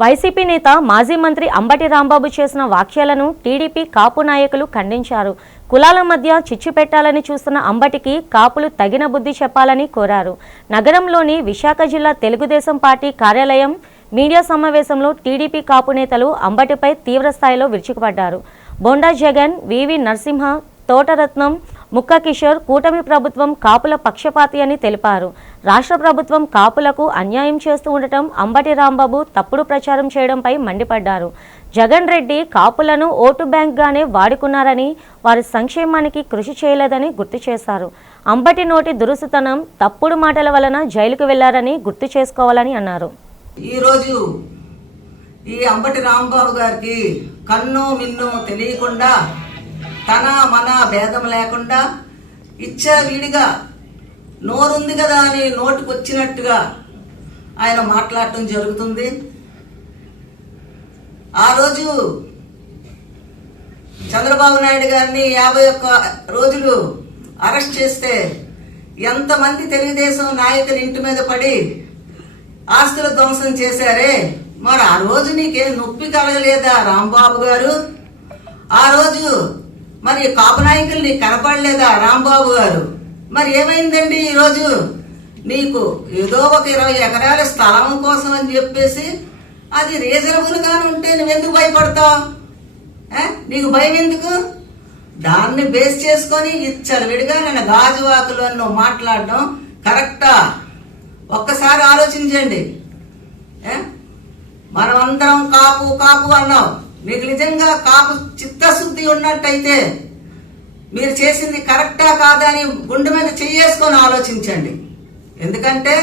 YCP నేత మాజీ మంత్రి అంబటి రాంబాబు చేసిన వ్యాఖ్యలను టీడీపీ కాపు నాయకులు ఖండించారు. కులాల మధ్య చిచ్చు పెట్టాలని చూస్తున్న అంబటికి కాపులు తగిన బుద్ధి చెప్పాలని కోరారు. నగరంలోని విశాఖ జిల్లా తెలుగుదేశం పార్టీ కార్యాలయం మీడియా సమావేశంలో టీడీపీ కాపు నేతలు అంబటిపై తీవ్రస్థాయిలో విరుచుకుపడ్డారు. బొండా జగన్, వివి నరసింహ, తోటరత్నం, ముక్క కిషోర్ కూటమి ప్రభుత్వం కాపుల పక్షపాతి అని తెలిపారు. రాష్ట్ర ప్రభుత్వం కాపులకు అన్యాయం చేస్తూ ఉండటం అంబటి రాంబాబు తప్పుడు ప్రచారం చేయడంపై మండిపడ్డారు. జగన్ రెడ్డి కాపులను ఓటు బ్యాంక్గానే వాడుకున్నారని, వారి సంక్షేమానికి కృషి చేయలేదని గుర్తు చేశారు. అంబటి నోటి దురుసుతనం, తప్పుడు మాటల వలన జైలుకు వెళ్లారని గుర్తు చేసుకోవాలని అన్నారు. ఈరోజు ఈ అంబటి రాంబాబు గారికి కన్ను మిన్ను తెలియకుండా, తన మన భేదం లేకుండా విడిగా నోరుంది కదా అని నోటికి వచ్చినట్టుగా ఆయన మాట్లాడటం జరుగుతుంది. ఆ రోజు చంద్రబాబు నాయుడు గారిని 51 రోజులు అరెస్ట్ చేస్తే ఎంతమంది తెలుగుదేశం నాయకులు ఇంటి మీద పడి ఆస్తుల ధ్వంసం చేశారే, మరి ఆ రోజు నీకేం నొప్పి కలగలేదా రాంబాబు గారు? ఆ రోజు మరి కాపు నాయకులు నీకు కనపడలేదా రాంబాబు గారు? మరి ఏమైందండి ఈరోజు? నీకు ఏదో ఒక 20 ఎకరాల స్థలం కోసం అని చెప్పేసి అది రీజనబుల్ గానే ఉంటే నువ్వెందుకు భయపడతావు? నీకు భయం ఎందుకు? దాన్ని బేస్ చేసుకొని విడిగా నన్ను గాజువాకులో నువ్వు మాట్లాడడం కరెక్టా? ఒక్కసారి ఆలోచించండి. మనం అందరం కాపు కాపు అన్నాం. మీకు నిజంగా కాపు చిత్తశుద్ధి ఉన్నట్టయితే మీరు చేసింది కరెక్టా కాదా అని గుండె మీద చేసుకొని ఆలోచించండి. ఎందుకంటే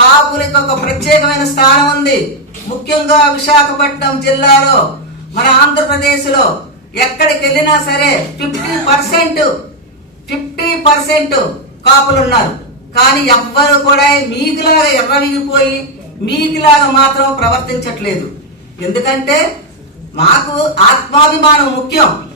కాపులకి ఒక ప్రత్యేకమైన స్థానం ఉంది. ముఖ్యంగా విశాఖపట్నం జిల్లాలో, మన ఆంధ్రప్రదేశ్లో ఎక్కడికి వెళ్ళినా సరే 50% కాపులు ఉన్నారు. కానీ ఎవ్వరు కూడా మీకులాగా ఎర్రవిగిపోయి మీకులాగా మాత్రం ప్రవర్తించట్లేదు. ఎందుకంటే మాకు ఆత్మాభిమానం ముఖ్యం.